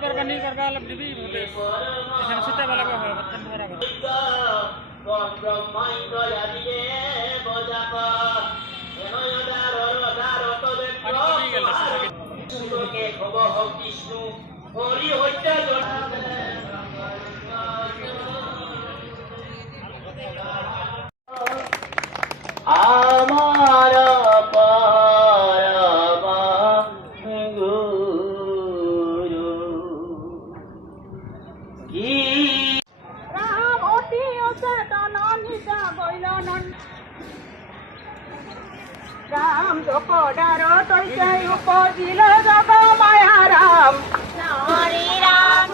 करगा नहीं करगा लब दिबी बोले एखाने सिता वाला का है बच्चन भरा আমার পরমা গুরু কি রাম অতি অচেতন নিশা বৈলনন রাম জপদার তৈতে উপজিল জগ মায়া রাম হরি রাম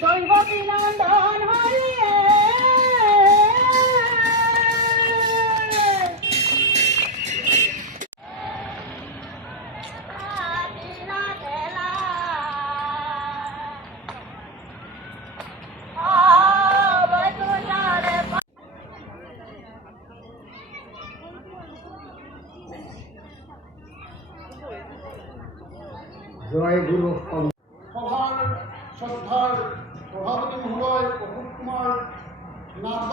দৈব বিনন্দন হরিয়ে জয় গুরু সভার শ্রদ্ধার প্রভাবতী মহোদয় প্রফুল্ল কুমার নাথ